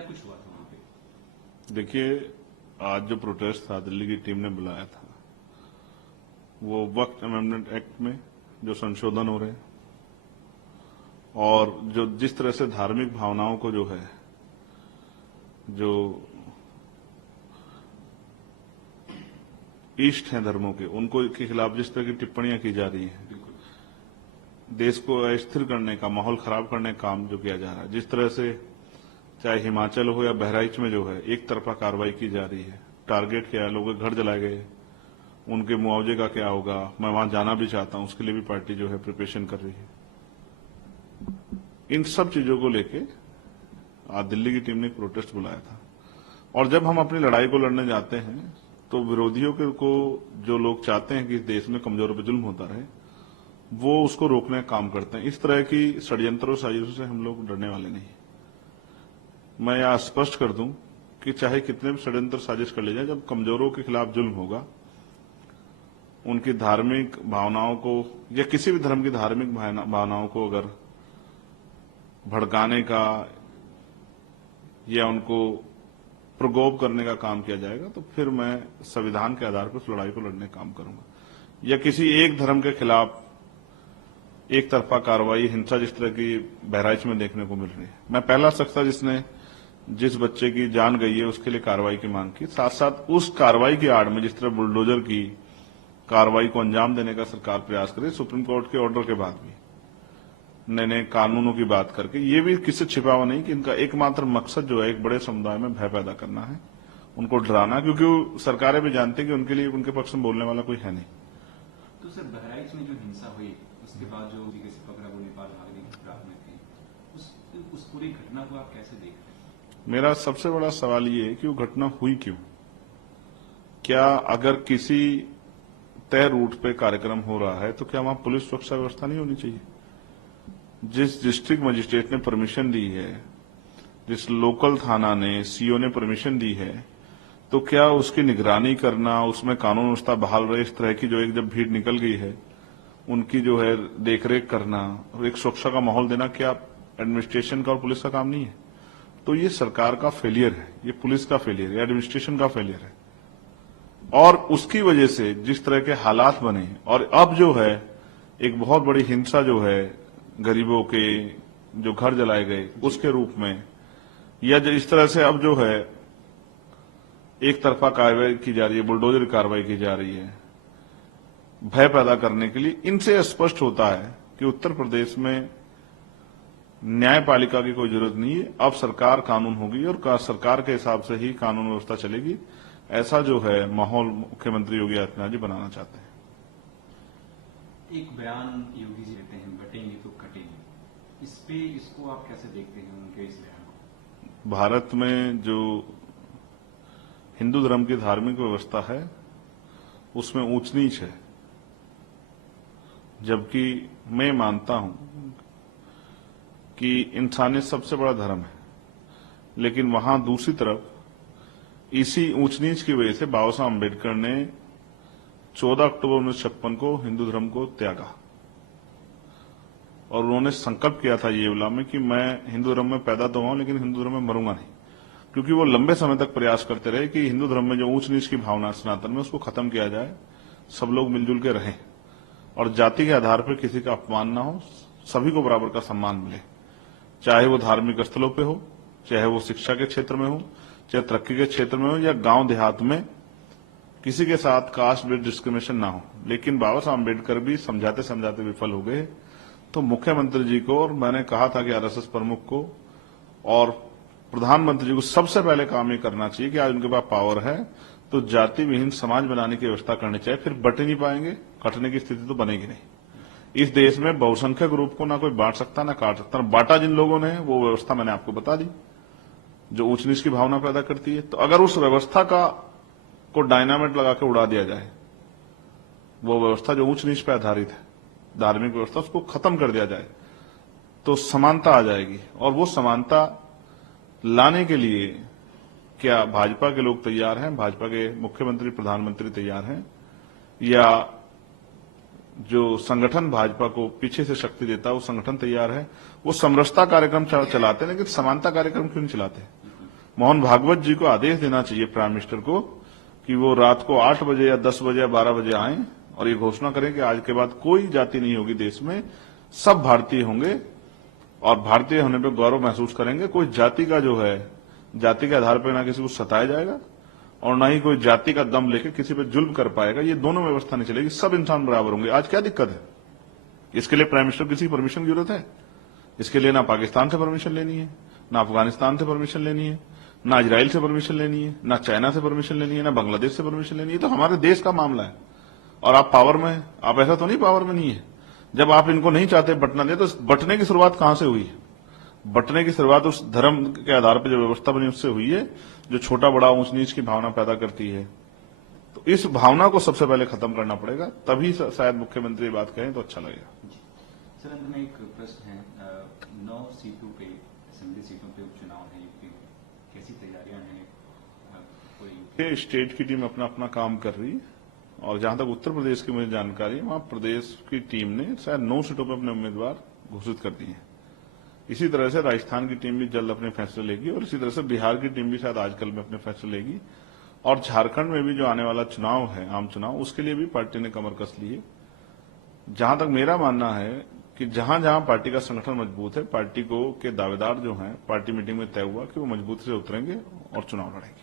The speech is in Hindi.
क्या कुछ हुआ था वहां पे? देखिए, आज जो प्रोटेस्ट था दिल्ली की टीम ने बुलाया था, वो वक्त अमेंडमेंट एक्ट में जो संशोधन हो रहे हैं और जो जिस तरह से धार्मिक भावनाओं को जो है, जो ईष्ट हैं धर्मों के, उनको के खिलाफ जिस तरह की टिप्पणियां की जा रही हैं, देश को अस्थिर करने का, माहौल खराब करने का काम जो किया जा रहा है, जिस तरह से चाहे हिमाचल हो या बहराइच में जो है एक तरफा कार्रवाई की जा रही है, टारगेट किया है, लोगों के घर जलाए गए, उनके मुआवजे का क्या होगा, मैं वहां जाना भी चाहता हूं, उसके लिए भी पार्टी जो है प्रिपरेशन कर रही है। इन सब चीजों को लेके आज दिल्ली की टीम ने एक प्रोटेस्ट बुलाया था। और जब हम अपनी लड़ाई को लड़ने जाते हैं तो विरोधियों को जो लोग चाहते हैं कि इस देश में कमजोरों पर जुल्म होता रहे, वो उसको रोकने का काम करते हैं। इस तरह की षड्यंत्रों साजिशों से हम लोग डरने वाले नहीं। मैं यह स्पष्ट कर दूं कि चाहे कितने भी षड्यंत्र साजिश कर ले जाए, जब कमजोरों के खिलाफ जुल्म होगा, उनकी धार्मिक भावनाओं को या किसी भी धर्म की धार्मिक भावनाओं को अगर भड़काने का या उनको प्रकोप करने का काम किया जाएगा, तो फिर मैं संविधान के आधार पर उस लड़ाई को लड़ने का काम करूंगा। या किसी एक धर्म के खिलाफ एक तरफा कार्रवाई, हिंसा जिस तरह की बहराइच में देखने को मिल रही है, मैं पहला शख्स था जिसने जिस बच्चे की जान गई है उसके लिए कार्रवाई की मांग की। साथ साथ उस कार्रवाई की आड़ में जिस तरह बुलडोजर की कार्रवाई को अंजाम देने का सरकार प्रयास करे, सुप्रीम कोर्ट के ऑर्डर के बाद भी नए नए कानूनों की बात करके, ये भी किससे छिपा हुआ नहीं कि इनका एकमात्र मकसद जो है एक बड़े समुदाय में भय पैदा करना है, उनको डराना, क्योंकि सरकारें भी जानती हैं कि उनके लिए उनके पक्ष में बोलने वाला कोई है नहीं। तो सर, बहराइच में जो हिंसा हुई उसके बाद जो जैसे पकड़ा वो नेपाल भागने की फिराक में थे, उस पूरी घटना को आप कैसे देख रहे हैं? मेरा सबसे बड़ा सवाल ये है कि वो घटना हुई क्यों? क्या अगर किसी तय रूट पे कार्यक्रम हो रहा है तो क्या वहां पुलिस सुरक्षा व्यवस्था नहीं होनी चाहिए? जिस डिस्ट्रिक्ट मजिस्ट्रेट ने परमिशन दी है, जिस लोकल थाना ने, सीओ ने परमिशन दी है, तो क्या उसकी निगरानी करना, उसमें कानून व्यवस्था बहाल रहे, इस तरह की जो एक जब भीड़ निकल गई है उनकी जो है देखरेख करना और एक सुरक्षा का माहौल देना, क्या एडमिनिस्ट्रेशन का और पुलिस का काम नहीं है? तो ये सरकार का फेलियर है, ये पुलिस का फेलियर है, एडमिनिस्ट्रेशन का फेलियर है। और उसकी वजह से जिस तरह के हालात बने, और अब जो है एक बहुत बड़ी हिंसा जो है गरीबों के जो घर जलाए गए उसके रूप में, या जो इस तरह से अब जो है एक तरफा कार्रवाई की जा रही है, बुलडोजर कार्रवाई की जा रही है भय पैदा करने के लिए, इनसे स्पष्ट होता है कि उत्तर प्रदेश में न्यायपालिका की कोई जरूरत नहीं है। अब सरकार कानून होगी और सरकार के हिसाब से ही कानून व्यवस्था चलेगी। ऐसा जो है माहौल मुख्यमंत्री योगी आदित्यनाथ जी बनाना चाहते हैं। एक बयान योगी जी देते हैं, बटेंगे तो कटेंगे, इसको आप कैसे देखते हैं उनके इस बयान को? भारत में जो हिंदू धर्म की धार्मिक व्यवस्था है उसमें ऊंच नीच है, जबकि मैं मानता हूं कि इंसानियत सबसे बड़ा धर्म है, लेकिन वहां दूसरी तरफ इसी ऊंच नीच की वजह से बाबा साहब अम्बेडकर ने 14 अक्टूबर 1956 को हिंदू धर्म को त्यागा और उन्होंने संकल्प किया था ये उला में कि मैं हिंदू धर्म में पैदा तो हुआ लेकिन हिंदू धर्म में मरूंगा नहीं, क्योंकि वो लंबे समय तक प्रयास करते रहे कि हिंदू धर्म में जो ऊंच नीच की भावना सनातन में उसको खत्म किया जाए, सब लोग मिलजुल के रहें और जाति के आधार पर किसी का अपमान ना हो, सभी को बराबर का सम्मान मिले, चाहे वो धार्मिक स्थलों पे हो, चाहे वो शिक्षा के क्षेत्र में हो, चाहे तरक्की के क्षेत्र में हो, या गांव देहात में किसी के साथ कास्ट बेस्ड डिस्क्रिमिनेशन ना हो। लेकिन बाबा साहब अम्बेडकर भी समझाते समझाते विफल हो गए। तो मुख्यमंत्री जी को, और मैंने कहा था कि आरएसएस प्रमुख को और प्रधानमंत्री जी को सबसे पहले काम ये करना चाहिए कि आज उनके पास पावर है तो जाति विहीन समाज बनाने की व्यवस्था करनी चाहिए। फिर बट ही नहीं पाएंगे, कटने की स्थिति तो बनेगी नहीं। इस देश में बहुसंख्यक ग्रुप को ना कोई बांट सकता ना काट सकता। बांटा जिन लोगों ने वो व्यवस्था मैंने आपको बता दी जो ऊंच नीच की भावना पैदा करती है। तो अगर उस व्यवस्था को डायनामाइट लगा के उड़ा दिया जाए, वो व्यवस्था जो ऊंच नीच पर आधारित है, धार्मिक व्यवस्था, उसको खत्म कर दिया जाए, तो समानता आ जाएगी। और वो समानता लाने के लिए क्या भाजपा के लोग तैयार हैं? भाजपा के मुख्यमंत्री, प्रधानमंत्री तैयार हैं? या जो संगठन भाजपा को पीछे से शक्ति देता है वो संगठन तैयार है? वो समरसता कार्यक्रम चलाते हैं, लेकिन समानता कार्यक्रम क्यों नहीं चलाते? मोहन भागवत जी को आदेश देना चाहिए प्राइम मिनिस्टर को कि वो रात को 8 बजे या 10 बजे या 12 बजे आए और ये घोषणा करें कि आज के बाद कोई जाति नहीं होगी देश में, सब भारतीय होंगे और भारतीय होने पर गौरव महसूस करेंगे। कोई जाति का जो है, जाति के आधार पर ना किसी को सताया जाएगा और ना ही कोई जाति का दम लेकर किसी पर जुल्म कर पाएगा। ये दोनों व्यवस्था नहीं चलेगी, सब इंसान बराबर होंगे। आज क्या दिक्कत है? इसके लिए प्राइम मिनिस्टर किसी परमिशन की जरूरत है? इसके लिए ना पाकिस्तान से परमिशन लेनी है, ना अफगानिस्तान से परमिशन लेनी है, ना इजराइल से परमिशन लेनी है, ना चाइना से परमिशन लेनी है, ना बांग्लादेश से परमिशन लेनी है। तो हमारे देश का मामला है और आप पावर में हैं। आप ऐसा तो नहीं पावर में नहीं है। जब आप इनको नहीं चाहते बंटना दे, तो बंटने की शुरुआत कहां से हुई है? बंटने की शुरुआत उस धर्म के आधार पर जो व्यवस्था बनी उससे हुई है, जो छोटा बड़ा ऊंच नीच की भावना पैदा करती है। तो इस भावना को सबसे पहले खत्म करना पड़ेगा, तभी शायद मुख्यमंत्री ये बात कहें तो अच्छा लगेगा। सर, अंत में एक प्रश्न है, 9 सीटों पे, असेंबली सीटों पे उपचुनाव है यूपी में, कैसी तैयारियां हैं? पूरी स्टेट की टीम अपना अपना काम कर रही है और जहां तक उत्तर प्रदेश की मुझे जानकारी है, वहां प्रदेश की टीम ने शायद 9 सीटों पर अपने उम्मीदवार घोषित कर दिए हैं। इसी तरह से राजस्थान की टीम भी जल्द अपने फैसले लेगी और इसी तरह से बिहार की टीम भी शायद आजकल में अपने फैसले लेगी और झारखंड में भी जो आने वाला चुनाव है, आम चुनाव, उसके लिए भी पार्टी ने कमर कस ली है। जहां तक मेरा मानना है कि जहां जहां पार्टी का संगठन मजबूत है, पार्टी को के दावेदार जो हैं, पार्टी मीटिंग में तय हुआ कि वो मजबूती से उतरेंगे और चुनाव लड़ेंगे।